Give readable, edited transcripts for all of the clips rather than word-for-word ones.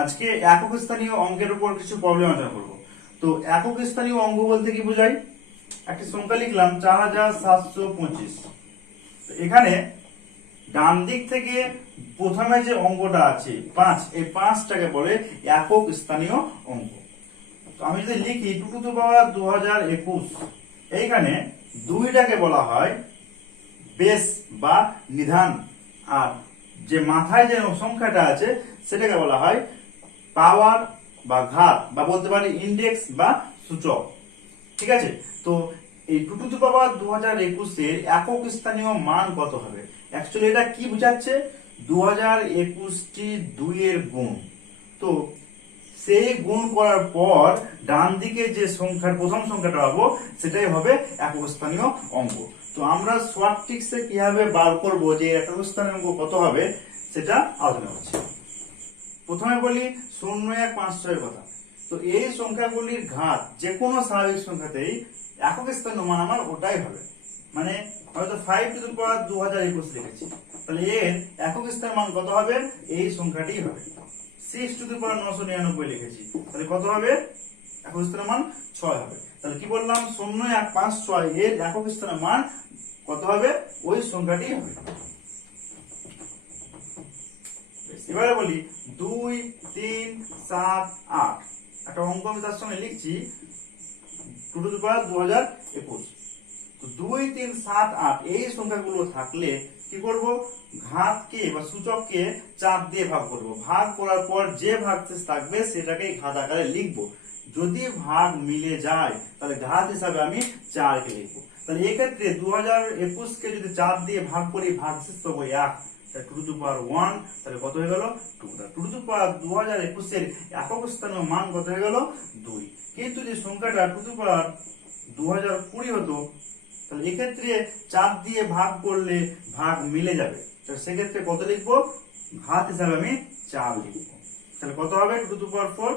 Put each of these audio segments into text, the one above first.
আজকে একক স্থানীয় অঙ্কের উপর কিছু প্রবলেম আলোচনা করবো। তো একক স্থানীয় অঙ্ক বলতে কি বোঝায়? একটি সংখ্যা লিখলাম 4725। এখানে ডান দিক থেকে প্রথমে যে অঙ্কটা আছে 5, এই 5টাকে বলে একক স্থানীয় অঙ্ক। তো আমি যদি লিখি 2 টু দি পাওয়ার 2021, এইখানে 2টাকে বলা হয় বেস বা নিধান, আর যে মাথায় যে সংখ্যাটা আছে সেটাকে বলা হয় পাওয়ার বা ঘাত, বা বলতে পারি ইন্ডেক্স বা সূচক। ঠিক আছে, তো এই 2 টু দি পাওয়ার 2021 এর একক স্থানীয় মান কত হবে? অ্যাকচুয়ালি এটা কি বোঝাচ্ছে? 2021টি 2 এর গুণ। তো সেই গুণ করার পর ডান দিকে যে সংখ্যার প্রথম সংখ্যাটা পাবো সেটাই হবে একক স্থানীয় অঙ্ক। তো আমরা শর্ট ট্রিক্সে কিভাবে বার করব যে একক স্থানীয় অঙ্ক কত হবে সেটা আলোচনা করছি। প্রথমে বলি 01556 এর কথা। তো এই সংখ্যাগুলির ঘাত যে কোনো স্বাভাবিক সংখ্যাতেই একক স্থানীয় মান আমার ওটাই হবে। মানে হয়তো 5 টু দি পাওয়ার 2021 লিখেছি, তাহলে এর একক স্থানীয় মান কত হবে? এই সংখ্যাটি হবে। 6 টু দি পাওয়ার 999 লিখেছি, তাহলে কত হবে? একক স্থানীয় মান 6 হবে। তাহলে কি বললাম? 0156 এর একক স্থানীয় মান কত হবে? ওই সংখ্যাটি হবে। এবারে বলি 2, 3, 7, 8। একটা অঙ্ক আমি তার সঙ্গে লিখছি 2 টু দি পাওয়ার 2021। তো 2, 3, 7, 8 এই সংখ্যাগুলো থাকলে কি করব? ঘাতকে বা সূচককে 4 দিয়ে ভাগ করব। ভাগ করার পর যে ভাগশেষ থাকবে সেটাকে ঘাত আকারে লিখব। যদি ভাগ মিলে যায় তাহলে ঘাত হিসাবে আমি 4 কে লিখব। তাহলে এক্ষেত্রে 2021 কে যদি 4 দিয়ে ভাগ করি ভাগশেষ পাবো 1, 2 টু দি পাওয়ার 1, তাহলে কত হয়ে গেল? 2। 2 টু দি পাওয়ার 2021 এর একক স্থানীয় মান কত হয়ে গেল? 2। কিন্তু যে সংখ্যাটা 2 টু দি পাওয়ার 2020 হতো, তাহলে এক্ষেত্রে 4 দিয়ে ভাগ করলে ভাগ মিলে যাবে। তো সেক্ষেত্রে কত লিখবো? ঘাত হিসাবে আমি 4 লিখবো। তাহলে কত হবে? 2 টু দি পাওয়ার 4,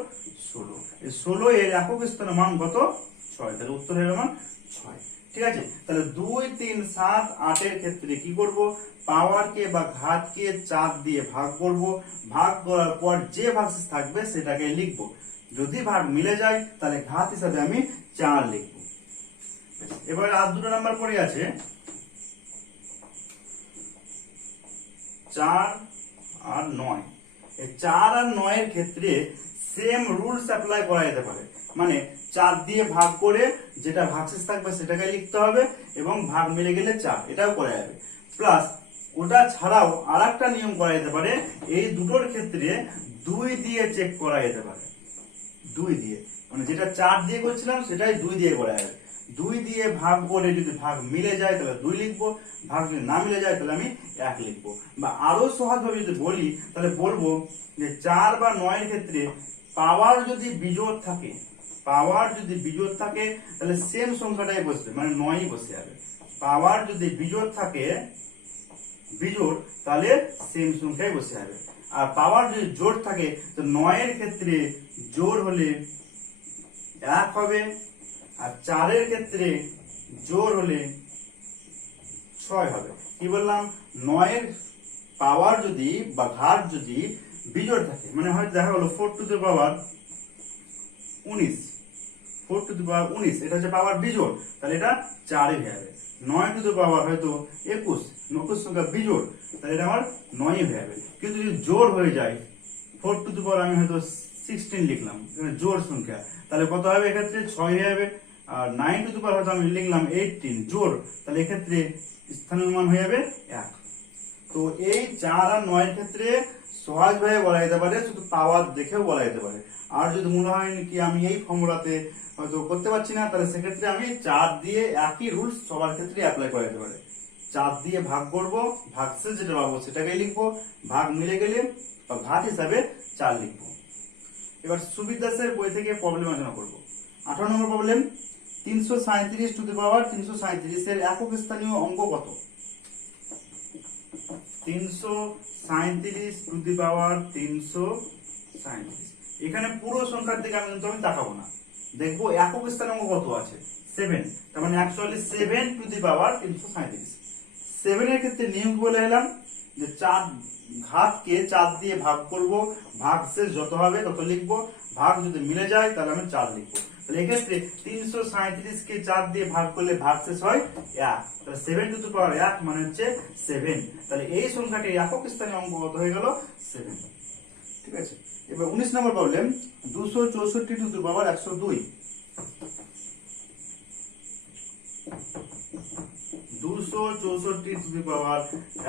16। এই 16 এর একক স্থানীয় মান কত? 6। তাহলে উত্তর হয়ে গেল 6। ঠিক আছে, তাহলে 2, 3, 7, 8 এর ক্ষেত্রে কি করব? পাওয়ারকে বা ঘাতকে 4 দিয়ে ভাগ করব। ভাগ করার পর যে ভাগশেষ থাকবে সেটাকে লিখব। যদি ভাগ মিলে যায় তাহলে ঘাত হিসাবে আমি 4 লিখব। এবার আর দুটো নাম্বার পড়ে আছে 4 আর 9। এই 4 আর 9 এর ক্ষেত্রে সেম রুলস অ্যাপ্লাই করা যেতে পারে। মানে 4 দিয়ে ভাগ করে যেটা ভাগশেষ থাকবে সেটাকে লিখতে হবে, এবং ভাগ মিলে গেলে 4 এটাও করা যাবে। প্লাস ওটা ছাড়াও আরেকটা নিয়ম করা যেতে পারে, এই দুটোর ক্ষেত্রে 2 দিয়ে চেক করা যেতে পারে। 2 দিয়ে, মানে যেটা 4 দিয়ে করছিলাম সেটাই 2 দিয়ে করা যাবে। 2 দিয়ে ভাগ করে যদি ভাগ মিলে যায় তাহলে 2 লিখবো, ভাগ যদি না মিলে যায় তাহলে আমি 1 লিখবো। বা আরো সহজভাবে যদি বলি তাহলে বলবো যে 4 বা 9 এর ক্ষেত্রে পাওয়ার যদি বিজোড় থাকে, তাহলে সেম সংখ্যাটাই বসবে, মানে 9ই বসে যাবে। পাওয়ার যদি বিজোড় থাকে, তাহলে সেম সংখ্যাই বসে যাবে। আর পাওয়ার যদি জোড় থাকে তো 9 এর ক্ষেত্রে জোড় হলে 1 হবে, আর 4 এর ক্ষেত্রে জোড় হলে 6 হবে। কি বললাম? 9 এর পাওয়ার যদি বা ঘাত যদি বিজোড় থাকে, মানে হয়তো দেখা গেল 4 two the power 19, 4 two the পাওয়ার 19 এটা হচ্ছে পাওয়ার বিজোড়, তাহলে এটা 4 হয়ে যাবে। 9 টু দি পাওয়ার হয়তো 21 সংখ্যা বিজোড়, তাহলে এটা আমার 9 হয়ে যাবে। কিন্তু যদি জোড় হয়ে যায় 4 টু দি পাওয়ার আমি হয়তো 16 লিখলাম, জোড় সংখ্যা, তাহলে কত হবে? এক্ষেত্রে 6 হয়ে যাবে। আর 9 টু দি পাওয়ার হয়তো আমি লিখলাম 18 জোড়, তাহলে এক্ষেত্রে স্থানীয় মান হয়ে যাবে 1। তো এই 4 আর 9 এর ক্ষেত্রে সহজভাবে বলা যেতে পারে, শুধু পাওয়ার দেখেও বলা যেতে পারে। আর যদি মনে হয় কি আমি এই ফর্মুলাতে হয়তো করতে পারছি না, তাহলে সেক্ষেত্রে আমি 4 দিয়ে একই রুলস সবার ক্ষেত্রে অ্যাপ্লাই করা যেতে পারে। 4 দিয়ে ভাগ করব, ভাগশেষ যেটা পাবো সেটাকে লিখবো, ভাগ মিলে গেলে বা ঘাত হিসাবে 4 লিখবো। এবার সুবিদ দাসের বই থেকে প্রবলেম আলোচনা করবো। 18 নম্বর প্রবলেম, 337 টু দি পাওয়ার 337 এর একক স্থানীয় অঙ্ক কত? 337 টু দি পাওয়ার 337। এখানে পুরো সংখ্যার দিকে আমি তাকাবো না, দেখবো একক স্থানীয় অঙ্ক কত আছে। 7, তার মানে অ্যাকচুয়ালি 7 টু দি পাওয়ার 337। 7 এর ক্ষেত্রে নিয়ম কি বলে এলাম? যে চার ঘাতকে 4 দিয়ে ভাগ করব, ভাগশেষ যত হবে তত লিখবো, ভাগ যদি মিলে যায় তাহলে আমি 4 লিখবো। তাহলে এক্ষেত্রে 337 কে 4 দিয়ে ভাগ করলে ভাগশেষ হয় 1, তাহলে 7 টু দি পাওয়ার 1 মানে হচ্ছে 7। তাহলে এই সংখ্যাটির একক স্থানীয় অঙ্ক কত হয়ে গেল? 7। ঠিক আছে, এবার 19 নম্বর problem, 264 to the power 102। 264 to the power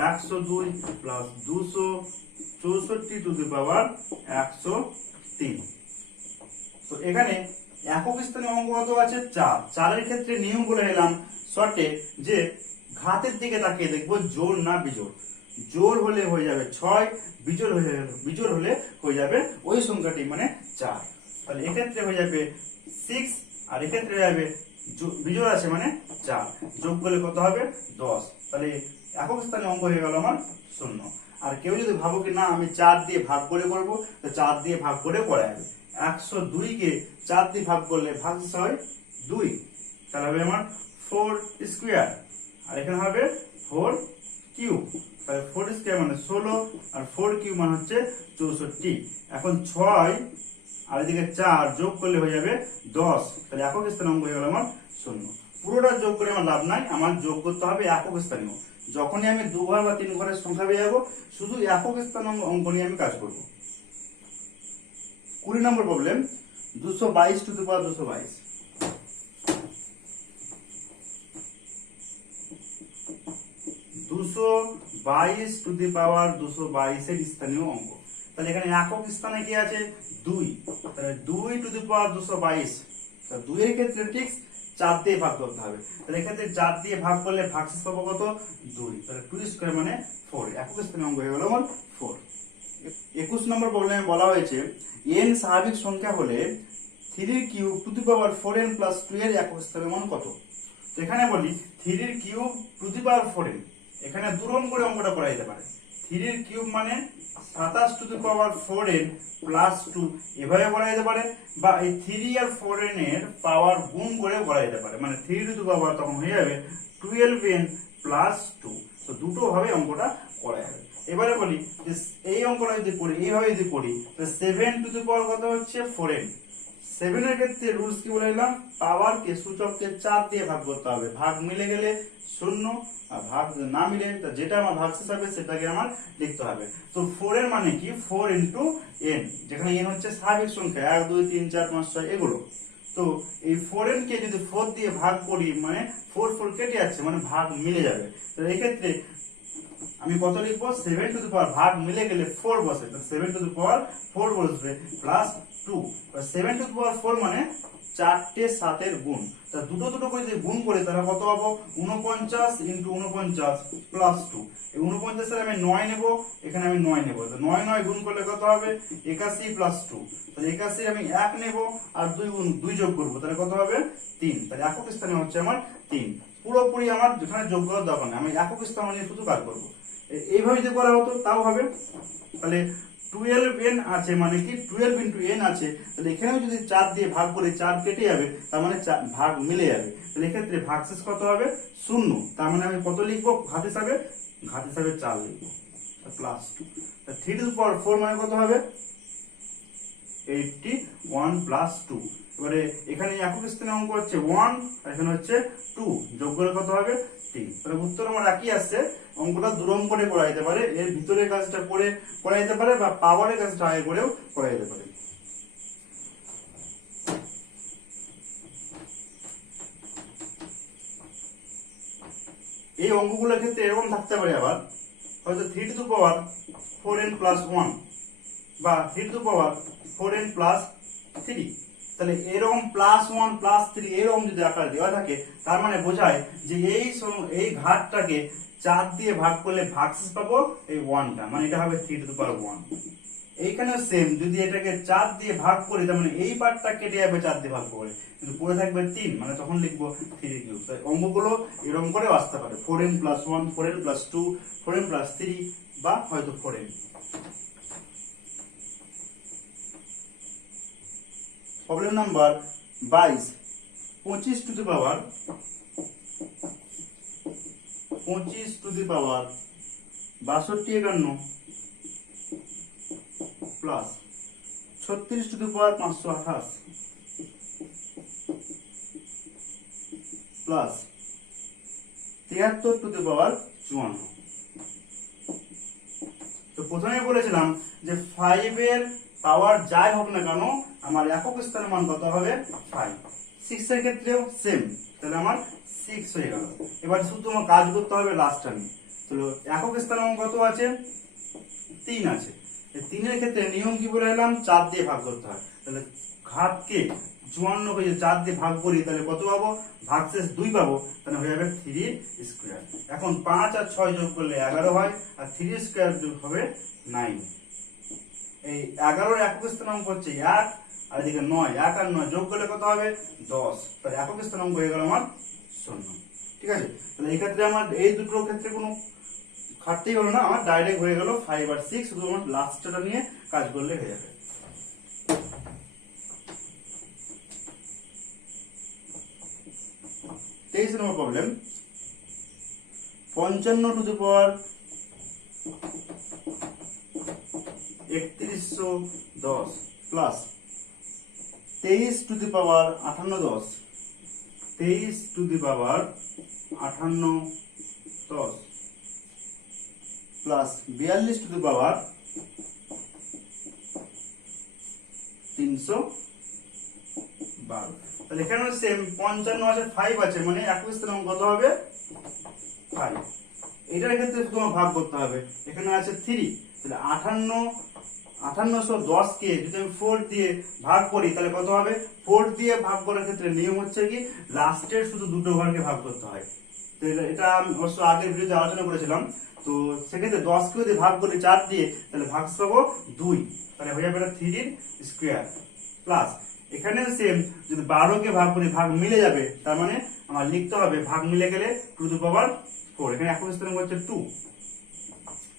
102 plus 264 to the power 103। তো এখানে একক স্থানীয় অঙ্ক কত আছে? 4। 4 এর ক্ষেত্রে নিয়ম বলে এলাম শর্টে যে ঘাতের দিকে তাকিয়ে দেখবো জোড় না বিজোড়। জোড় হলে হয়ে যাবে 6, বিজোড় হলে হয়ে যাবে ওই সংখ্যাটি মানে 4। তাহলে এক্ষেত্রে হয়ে যাবে 6, আর এক্ষেত্রে হয়ে যাবে বিজোড় আছে মানে 4, যোগ করলে কত হবে? 10। তাহলে একক স্থানীয় অঙ্ক হয়ে গেল আমার 0। আর কেউ যদি ভাবো কি না আমি 4 দিয়ে ভাগ করে করবো, তো 4 দিয়ে ভাগ করে করা যাবে। 102 কে 4 দিয়ে ভাগ করলে ভাগশেষ হয় 2, তাহলে হবে আমার 4 স্কয়ার, আর এখানে হবে 4 কিউব। তাহলে 4 স্কয়ার মানে 16, আর 4 কিউব মানে হচ্ছে 64। এখন 6 আর এদিকে 4 যোগ করলে হয়ে যাবে 10। তাহলে একক স্থানীয় অঙ্ক হয়ে গেল আমার 0। পুরোটা যোগ করে আমার লাভ নাই, আমার যোগ করতে হবে একক স্থানীয়। যখনই আমি 2 ঘর বা 3 ঘরের সংখ্যা পেয়ে যাবো, শুধু একক স্থানীয় অঙ্ক নিয়ে আমি কাজ করবো। 20 নম্বর problem, 222 to the power 222। 222 to the power 222 এর স্থানীয় অঙ্ক। তাহলে এখানে একক স্থানে কি আছে? 2। তাহলে 2 টু দি পাওয়ার 222। তাহলে 2 এর ক্ষেত্রে ঠিক 4 দিয়ে ভাগ করতে হবে। তাহলে এক্ষেত্রে 4 দিয়ে ভাগ করলে ভাগশেষ পাবো কত? 2। তাহলে 2 স্কয়ার মানে 4। একক স্থানীয় অঙ্ক হয়ে গেল আমার 4। 21 নম্বর প্রবলেমে বলা হয়েছে n স্বাভাবিক সংখ্যা হলে 3 cube two the power 4n plus 2 এর একক স্থানীয় মান কত? তো এখানে বলি 3 cube two the power 4n, এখানে দুরকম করে অঙ্কটা করা যেতে পারে। 3 কিউব মানে 27 two the power 4n plus 2, এভাবে করা যেতে পারে। বা এই 3 আর 4n এর পাওয়ার গুণ করে করা যেতে পারে, মানে 3 টু দি পাওয়ার তখন হয়ে যাবে 12n প্লাস 2। তো দুটো ভাবে অঙ্কটা করা যাবে। এবারে বলি যে এই অঙ্কটা যদি করি, এইভাবে যদি করি, তো 7 টু দি পাওয়ার কত হচ্ছে? 4n। 7 এর ক্ষেত্রে রুলস কি বলে দিলাম? পাওয়ার কে সূচককে 4 দিয়ে ভাগ করতে হবে, ভাগ মিলে গেলে 0, আর ভাগ না মিলে যেটা আমার ভাগশেষ হবে সেটাকে আমার লিখতে হবে। তো 4 এর মানে কি? 4 ইন্টু n, যেখানে n হচ্ছে স্বাভাবিক সংখ্যা 1 2 3 4 5 6 এগুলো। তো এই 4n কে যদি 4 দিয়ে ভাগ করি, মানে 4 4 কেটে যাচ্ছে, মানে ভাগ মিলে যাবে। তো এই ক্ষেত্রে আমি কত লিখবো? 7 টু দি পাওয়ার ভাগ মিলে গেলে 4 বসে, তো 7 টু দি পাওয়ার 4 বসবে প্লাস 2। 7 টু দি পাওয়ার 4 মানে 4টে 7 এর গুণ। তা দুটো দুটো করে যদি গুণ করে তাহলে কত পাবো? 49 ইন্টু 49 প্লাস 2। এই 49 এর আমি 9 নেব, এখানে আমি 9 নেব, তো 9 9 গুণ করলে কত হবে? 81 প্লাস 2। তাহলে 81 আমি 1 নেব, আর 2 যোগ করবো, তাহলে কত হবে? 3। তাহলে একক স্থানে হচ্ছে আমার 3। পুরোপুরি আমার যেখানে যোগ করার দরকার নেই, আমি একক স্থান নিয়ে শুধু কাজ করবো। এইভাবে যদি করা হতো তাও হবে। তাহলে 12n আছে মানে কি 12 ইন্টু n আছে, তাহলে এখানেও যদি 4 দিয়ে ভাগ করে 4 কেটে যাবে, তার মানে ভাগ মিলে যাবে। তাহলে এক্ষেত্রে ভাগশেষ কত হবে? 0। তার মানে আমি কত লিখবো ঘাত হিসাবে? ঘাত হিসাবে 4 লিখবো, প্লাস 2। 3 টু দি পাওয়ার 4 মানে কত হবে? 81 প্লাস 2। এবারে এখানে একক স্থানে অঙ্ক হচ্ছে 1, আর এখানে হচ্ছে 2, যোগ করে কত হবে? 3। তাহলে উত্তর আমার একই আসছে। অঙ্কটা দুরকম করে করা যেতে পারে, এর ভিতরের কাজটা করে করা যেতে পারে, বা পাওয়ারের কাজটা আগে করেও করা যেতে পারে। এই অঙ্কগুলোর ক্ষেত্রে এরকম থাকতে পারে, আবার হয়তো 3 to the power 4n plus 1 বা 3 to the power 4n plus 3। তাহলে এরকম +1 +3 এরকম যদি আকার দেওয়া থাকে, তার মানে বোঝায় যে এই ঘাতটাকে 4 দিয়ে ভাগ করলে ভাগশেষ পাবো এই 1টা, মানে এটা হবে 3 টু দি পাওয়ার 1। এইখানেও সেম, যদি এটাকে 4 দিয়ে ভাগ করি, তার মানে এই পার্টটা কেটে যাবে 4 দিয়ে ভাগ করে, কিন্তু পড়ে থাকবে 3, মানে তখন লিখবো 3 কিউব। তাই অঙ্কগুলো এরকম করে আসতে পারে, 4n plus 1, 4n plus 2, 4n plus 3, বা হয়তো 4n। Problem number 22, 25 to the power 25 to the power 62 51 plus 36 to the power 528 plus 73 to the power 54। তো প্রথমে বলেছিলাম যে 5 এর পাওয়ার যাই হোক না কেন আমার একক স্থানের মান কত হবে 5। 6 এর ক্ষেত্রেও সেম, তাহলে আমার 6 হয়ে গেল। এবার শুধু আমার কাজ করতে হবে লাস্টটা নিয়ে। তাহলে একক স্থানের মান কত আছে 3 আছে। 3 এর ক্ষেত্রে নিয়ম কি বলে এলাম 4 দিয়ে ভাগ করতে হয়। তাহলে ঘাতকে 54 কে যদি 4 দিয়ে ভাগ করি তাহলে কত পাবো, ভাগশেষ 2 পাবো, তাহলে হয়ে যাবে 3 স্কয়ার। এখন 5 আর 6 যোগ করলে 11 হয়, আর 3 স্কয়ার যোগ হবে 9। এই 11 এর একক স্থানাঙ্ক হচ্ছে 1, আর এদিকে 9, 1 আর 9 যোগ করলে কত হবে 10। তাহলে একক স্থানাঙ্ক হয়ে গেল আমার 0। ঠিক আছে, তাহলে এই ক্ষেত্রে আমার এই দুটোর ক্ষেত্রে কোনো খাটতেই হলো না, আমার ডাইরেক্ট হয়ে গেল 5 আর 6, শুধু আমার লাস্টটা নিয়ে কাজ করলে হয়ে যাবে। तेईस number problem 55 to the power 3110 plus 23 to the power 5810, 23 to the power 5810 plus 42 to the power 312। তাহলে এখানেও সেম 55 আছে 5 আছে, মানে একক স্থানাঙ্ক কত হবে 5। এটার ক্ষেত্রে শুধু ভাগ করতে হবে। এখানে আছে 3, তাহলে 5810 কে যদি আমি 4 দিয়ে ভাগ করি তাহলে কত হবে, 4 দিয়ে ভাগ করার ক্ষেত্রে নিয়ম হচ্ছে কি লাস্টের শুধু দুটো ঘরকে ভাগ করতে হয়। তো এটা আমি অবশ্য আগের ভিডিওতে আলোচনা করেছিলাম। তো সেক্ষেত্রে 10 কে যদি ভাগ করি 4 দিয়ে তাহলে ভাগ পাবো 2, তাহলে হয়ে যাবে 3 স্কয়ার। প্লাস এখানে সেম যদি 12 কে ভাগ করি ভাগ মিলে যাবে, তার মানে আমার লিখতে হবে ভাগ মিলে গেলে টু দি পাওয়ার 4। এখানে একক স্থানাঙ্ক হচ্ছে 2,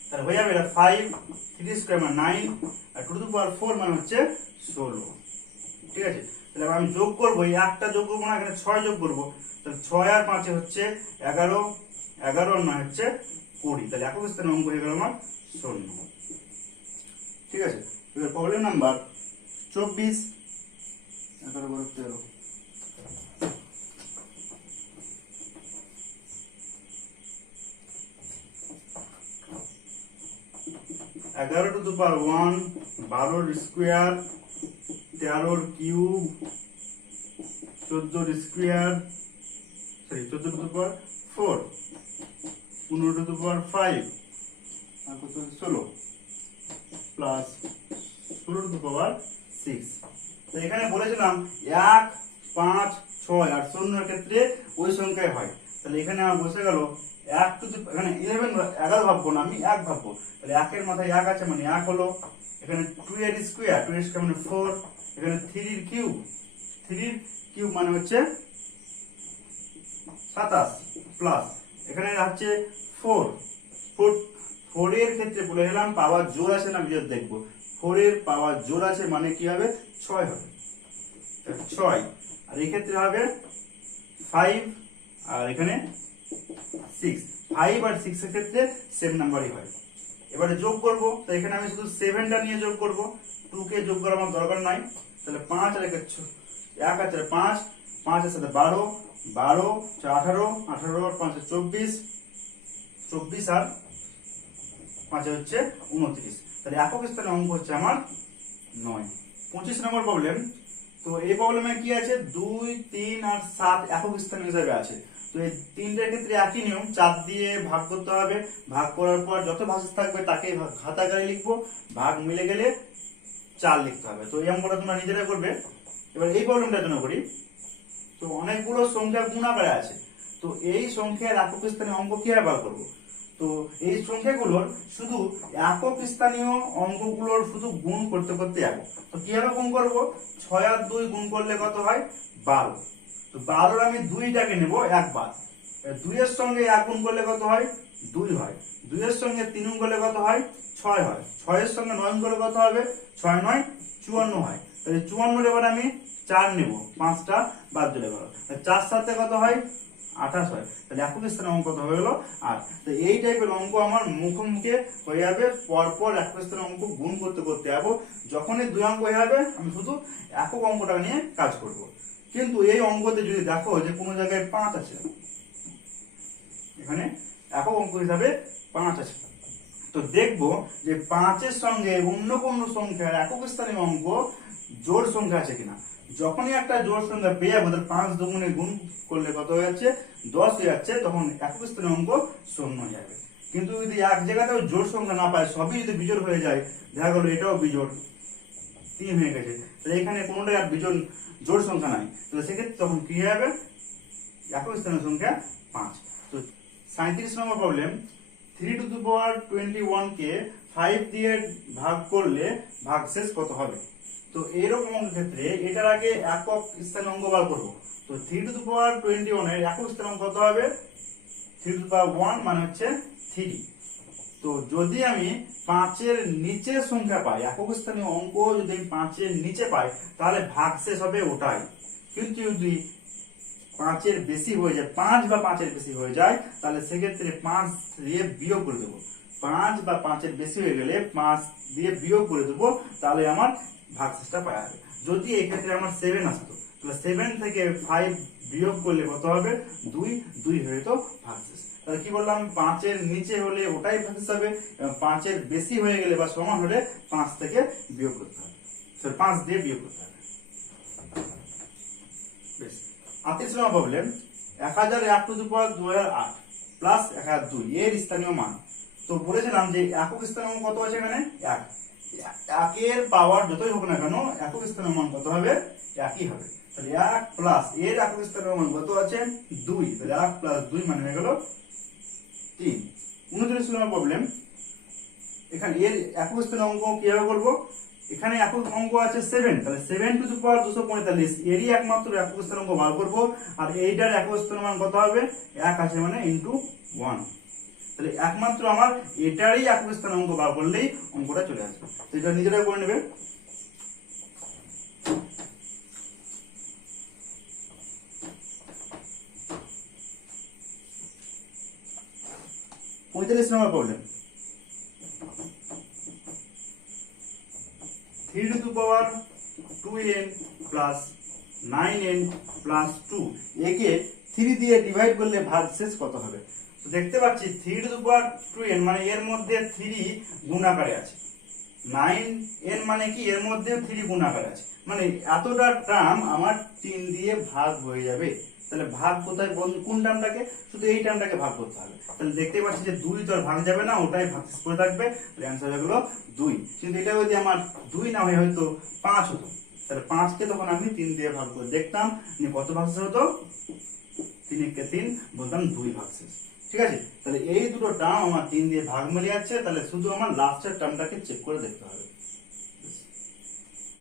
তাহলে হয়ে যাবে 5, 3 স্কয়ার মানে 9, আর টু দি পাওয়ার 4 মানে হচ্ছে 16। ঠিক আছে, তাহলে আমি যোগ করব, এই একটা যোগ করব না, এখানে 6 যোগ করব। তাহলে 6 আর 5 হচ্ছে 11, 11 আর 9 হচ্ছে 20, তাহলে একক স্থানাঙ্ক হয়ে গেল আমার 16। ঠিক আছে, এবার problem number 24, 11 × 13। 11 to the power 1, 12 square, 13 cube, 14 square, 14 to the power 4, 15 to the power 5, আর কত 16 প্লাস 16 টু দি পাওয়ার 6। তো এখানে বলেছিলাম 1, 5, 6 আর 0 এর ক্ষেত্রে ওই সংখ্যায় হয়। তাহলে এখানে আমার বসে গেল 1 টু দি, এখানে 11 ভাববো না, আমি 1 ভাববো। তাহলে 1 এর মাথায় 1 আছে মানে 1 হলো। এখানে 2 এর স্কয়ার, 2 এর স্কয়ার মানে 4। এখানে 3 এর কিউব, 3 এর কিউব মানে হচ্ছে 27 প্লাস এখানে আছে 4, 4 এর ক্ষেত্রে বলে গেলাম পাওয়ার জোর আছে না বিজোড় দেখবো। 4 এর পাওয়ার জোর আছে মানে কি হবে 6 হবে, 6। আর এই ক্ষেত্রে হবে 5, আর এখানে 6। 5 আর 6 এর ক্ষেত্রে সেম নাম্বারই হয়। এবারে যোগ করব, তো এখানে আমি শুধু 7টা নিয়ে যোগ করব, 2 কে যোগ করার আমার দরকার নাই। তাহলে 5 আর 1 আছে 5, 5 এর সাথে 12, 12 18, 18 আর 5 24, 24 আর 5 হচ্ছে 29। তাহলে একক স্থানের অঙ্ক হচ্ছে আমার 9। 25 নম্বর প্রবলেম। তো এই প্রবলেমে কি আছে 2, 3 আর 7 একক স্থান হিসেবে আছে। তো এই তিনটার ক্ষেত্রে একই নিয়ম, 4 দিয়ে ভাগ করতে হবে। ভাগ করার পর যত ভাগশেষ থাকবে তাকে খাতাকারে লিখবো, ভাগ মিলে গেলে 4 লিখতে হবে। তো এই অঙ্কটা তোমরা নিজেরা করবে। এবার এই প্রবলেমটার জন্য করি। তো অনেকগুলো সংখ্যা গুণাকারে আছে, তো এই সংখ্যার একক স্থানীয় অঙ্ক কিভাবে বার করবো। তো এই সংখ্যাগুলোর শুধু একক স্থানীয় অঙ্কগুলোর শুধু গুণ করতে করতে যাবো। তো কিভাবে গুণ করবো, 6 আর 2 গুণ করলে কত হয় 12। তো 12 আমি 2টাকে নেব একবার। 2 এর সঙ্গে 1 গুণ করলে কত হয় 2 হয়। 2 এর সঙ্গে 3 গুণ করলে কত হয় 6 হয়। 6 এর সঙ্গে 9 গুণ করলে কত হবে 6 9 54 হয়। তাহলে 54 এবার আমি 4 নেব, 5টা বাদ দিলে গেল। 4 সাথে কত হয় 28 হয়, তাহলে একক স্থানের অঙ্ক কত হয়ে গেল 8। তো এই টাইপের অঙ্ক আমার মুখে হয়ে যাবে, পরপর একক স্থানের অঙ্ক গুণ করতে করতে যাবো, যখনই 2 অঙ্ক হয়ে যাবে আমি শুধু একক অঙ্কটা নিয়ে কাজ করব। কিন্তু এই অঙ্কতে যদি দেখো যে কোনো জায়গায় 5 আছে, এখানে একক অঙ্ক হিসাবে 5 আছে, তো দেখবো যে 5-এর সঙ্গে অন্য কোন সংখ্যার একক স্থানীয় অঙ্ক জোড় সংখ্যা আছে কিনা। যখনই একটা জোড় সংখ্যা পেয়ে যাবো, 5 দুগুণে গুণ করলে কত হয়ে যাচ্ছে 10 হয়ে যাচ্ছে, তখন একক স্থানীয় অঙ্ক শূন্য হয়ে যাবে। কিন্তু যদি এক জায়গাতেও জোড় সংখ্যা না পায়, সবই যদি বিজোড় হয়ে যায়, দেখা গেলো এটাও বিজোড় 3 হয়ে গেছে, তাহলে এখানে কোনোটাই আর বিজোড় জোড় সংখ্যা নাই, তাহলে সেক্ষেত্রে তখন কি হয়ে যাবে একক স্থানীয় সংখ্যা 5। তো 37 নম্বর প্রবলেম, 3 টু দি পাওয়ার 21 কে 5 দিয়ে ভাগ করলে ভাগশেষ কত হবে। তো এরকম ক্ষেত্রে এটার আগে একক স্থানীয় অঙ্ক বার করবো। তো 3 টু দি পাওয়ার 21 এর একক স্থানীয় অঙ্ক কত হবে, 3 টু দি পাওয়ার 1 মানে হচ্ছে 3। তো যদি আমি 5-এর নিচের সংখ্যা পাই, একক স্থানীয় অঙ্ক যদি আমি 5-এর নিচে পাই, তাহলে ভাগশেষ হবে ওটাই। কিন্তু যদি 5-এর বেশি হয়ে যায়, 5 বা 5-এর বেশি হয়ে যায়, তাহলে সেক্ষেত্রে 5 দিয়ে বিয়োগ করে দেবো। 5 বা 5-এর বেশি হয়ে গেলে 5 দিয়ে বিয়োগ করে দেবো, তাহলে আমার ভাগশেষটা পাওয়া যাবে। যদি এই ক্ষেত্রে আমার 7 আসতো, তাহলে 7 থেকে 5 বিয়োগ করলে কত হবে 2, 2 হয়ে তো ভাগশেষ। তাহলে কি বললাম, 5-এর নিচে হলে ওটাই ভাগশেষ হবে, এবং 5-এর বেশি হয়ে গেলে বা সমান হলে 5 থেকে বিয়োগ করতে হবে, 5 দিয়ে বিয়োগ করতে হবে। বেশ, 38 নম্বর problem, 1001 to the power 2008 plus 1002 এর স্থানীয় মান। তো বলেছিলাম যে একক স্থানীয় মান কত আছে, এখানে 1। একের পাওয়ার যতই হোক না কেন, একক স্থানীয় মান কত হবে, একই হবে। তাহলে 1 প্লাস এর একক স্থানীয় মান কত আছে 2, তাহলে 1 প্লাস 2 মানে হয়ে গেল 3। 39 নম্বর প্রবলেম, এখানে এর একক স্থানীয় অঙ্ক কিভাবে করবো, এখানে একক অঙ্ক আছে 7, তাহলে 7 টু দি পাওয়ার 245 এরই একমাত্র একক স্থানীয় অঙ্ক বার করবো। আর এইটার একক স্থানীয় মান কত হবে, 1 আছে মানে ইনটু 1, তাহলে একমাত্র আমার এটারই একক স্থানীয় অঙ্ক বার করলেই অঙ্কটা চলে আসবে। তো এটা নিজেরাই করে নেবে। পঁয়তাল্লিশ নম্বর problem, 3 to the power 2n plus 9n plus 2 একে 3 দিয়ে ডিভাইড করলে ভাগশেষ কত হবে। তো দেখতে পাচ্ছি 3 টু দি পাওয়ার 2n মানে এর মধ্যে 3 গুণ আকারে আছে, 9n মানে কি এর মধ্যে 3 গুণ আকারে আছে, মানে এতটা টার্ম আমার 3 দিয়ে ভাগ হয়ে যাবে। তাহলে ভাগ কোথায়, কোন টার্মটাকে, শুধু এই টার্মটাকে ভাগ করতে হবে। তাহলে দেখতে পাচ্ছি যে 2 তো আর ভাগ যাবে না, ওটাই ভাগশেষ করে থাকবে, তাহলে অ্যান্সার হয়ে গেল 2। কিন্তু এটা যদি আমার 2 না হয়ে হয়তো 5 হতো, তাহলে 5 কে তখন আমি 3 দিয়ে ভাগ করে দেখতাম যে কত ভাগশেষ হতো, 3 কে 3 বলতাম 2 ভাগশেষ। ঠিক আছে, তাহলে এই দুটো টার্ম আমার 3 দিয়ে ভাগ মিলে যাচ্ছে, তাহলে শুধু আমার লাস্টের টার্মটাকে চেক করে দেখতে হবে।